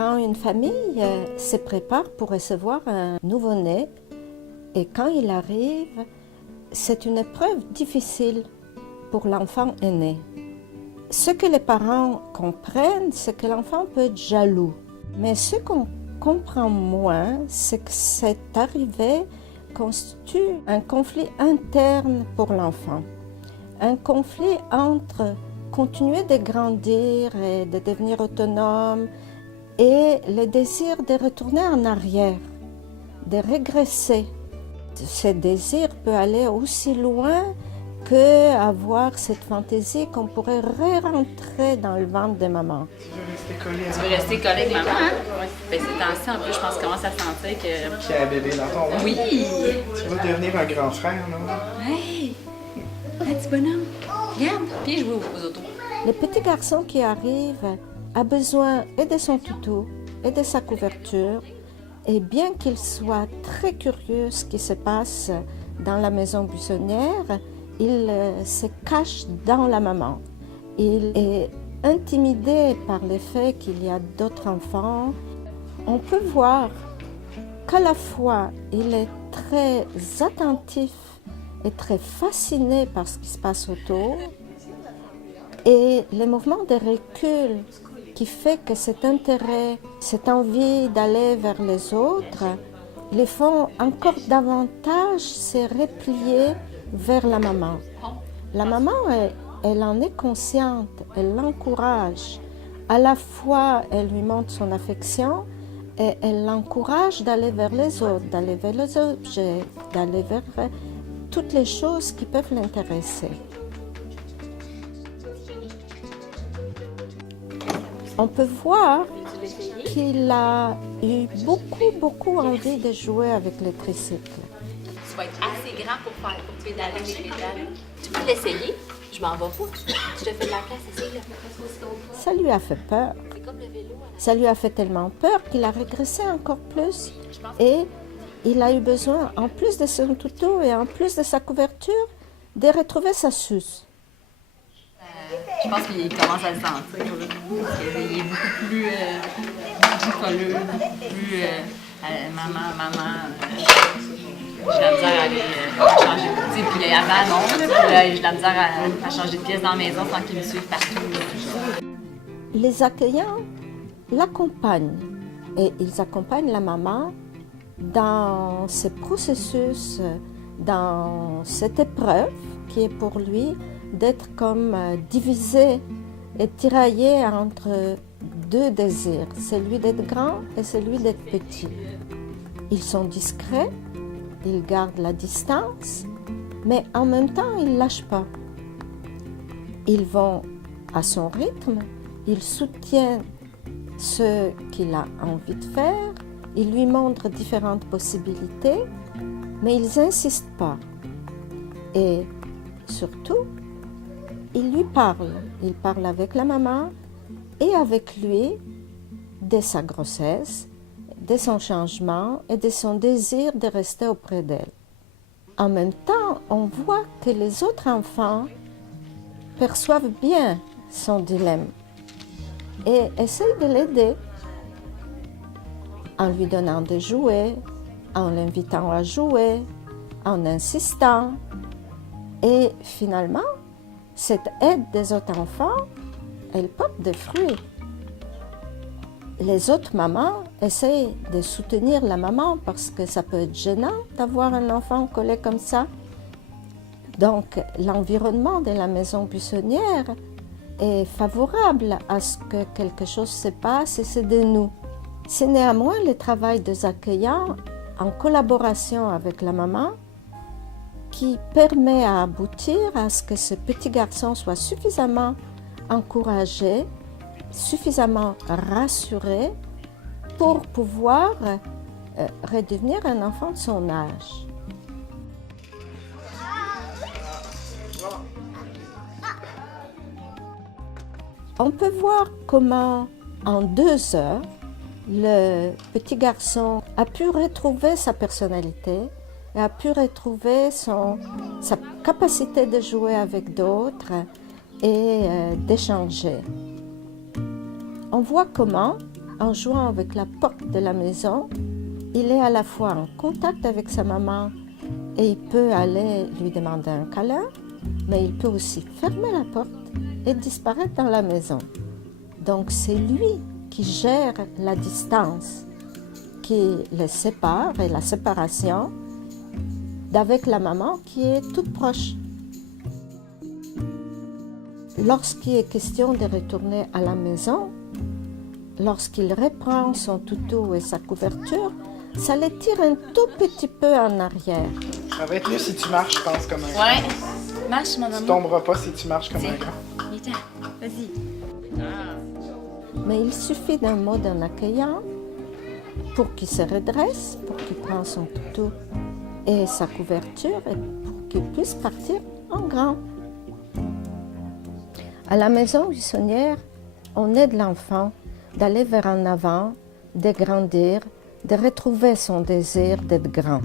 Quand une famille se prépare pour recevoir un nouveau-né et quand il arrive, c'est une épreuve difficile pour l'enfant aîné. Ce que les parents comprennent, c'est que l'enfant peut être jaloux. Mais ce qu'on comprend moins, c'est que cette arrivée constitue un conflit interne pour l'enfant. Un conflit entre continuer de grandir et de devenir autonome et le désir de retourner en arrière, de régresser. Ce désir peut aller aussi loin qu'avoir cette fantaisie qu'on pourrait re-rentrer dans le ventre de maman. Tu veux rester collé avec maman, hein? Ben, ces temps-ci, en plus, je pense qu'on commence à sentir que... Qu'il y a un bébé dans ton ventre. Oui! Tu vas devenir un grand frère, non? Hey! Un petit bonhomme! Regarde! Puis je joue aux autos. Le petit garçon qui arrive a besoin et de son toutou et de sa couverture. Et bien qu'il soit très curieux ce qui se passe dans la maison buissonnière, il se cache dans la maman. Il est intimidé par le fait qu'il y a d'autres enfants. On peut voir qu'à la fois il est très attentif et très fasciné par ce qui se passe autour, et les mouvements de recul qui fait que cet intérêt, cette envie d'aller vers les autres, les font encore davantage se replier vers la maman. La maman, elle en est consciente, elle l'encourage. À la fois, elle lui montre son affection et elle l'encourage d'aller vers les autres, d'aller vers les objets, d'aller vers toutes les choses qui peuvent l'intéresser. On peut voir qu'il a eu beaucoup envie de jouer avec le tricycle. Tu vas être assez grand pour pédaler avec les pédales. Tu peux l'essayer? Je m'en vais pas. Je te fais de la place, essaye-le. Ça lui a fait peur. C'est comme le vélo. Ça lui a fait tellement peur qu'il a régressé encore plus. Et il a eu besoin, en plus de son toutou et en plus de sa couverture, de retrouver sa suce. Je pense qu'il commence à le sentir. Il est beaucoup plus colleux, beaucoup plus maman. J'ai la misère à aller changer de pièce. Puis avant, non. Puis là, j'ai la misère à changer de pièce dans la maison sans qu'il me suive partout. Les accueillants l'accompagnent et ils accompagnent la maman dans ce processus, dans cette épreuve qui est pour lui d'être comme divisé et tiraillé entre deux désirs, celui d'être grand et celui d'être petit. Ils sont discrets, ils gardent la distance, mais en même temps, ils ne lâchent pas. Ils vont à son rythme, ils soutiennent ce qu'il a envie de faire, ils lui montrent différentes possibilités, mais ils n'insistent pas. Et surtout, il lui parle. Il parle avec la maman et avec lui de sa grossesse, de son changement et de son désir de rester auprès d'elle. En même temps, on voit que les autres enfants perçoivent bien son dilemme et essayent de l'aider en lui donnant des jouets, en l'invitant à jouer, en insistant. Et finalement, cette aide des autres enfants, elle porte des fruits. Les autres mamans essayent de soutenir la maman parce que ça peut être gênant d'avoir un enfant collé comme ça. Donc, l'environnement de la maison buissonnière est favorable à ce que quelque chose se passe et se dénoue. C'est néanmoins le travail des accueillants en collaboration avec la maman qui permet à aboutir à ce que ce petit garçon soit suffisamment encouragé, suffisamment rassuré pour pouvoir redevenir un enfant de son âge. On peut voir comment, en 2 heures, le petit garçon a pu retrouver sa personnalité, a pu retrouver sa capacité de jouer avec d'autres et d'échanger. On voit comment, en jouant avec la porte de la maison, il est à la fois en contact avec sa maman et il peut aller lui demander un câlin, mais il peut aussi fermer la porte et disparaître dans la maison. Donc c'est lui qui gère la distance qui les sépare et la séparation d'avec la maman qui est toute proche. Lorsqu'il est question de retourner à la maison, lorsqu'il reprend son toutou et sa couverture, ça les tire un tout petit peu en arrière. Ça va être mieux si tu marches, je pense, comme un grand. Ouais. Marche, mon Tu amour. tomberas pas si tu marches comme un grand. Viens, vas-y. Mais il suffit d'un mot d'un accueillant pour qu'il se redresse, pour qu'il prenne son toutou et sa couverture et pour qu'il puisse partir en grand. À la maison buissonnière, on aide l'enfant d'aller vers en avant, de grandir, de retrouver son désir d'être grand.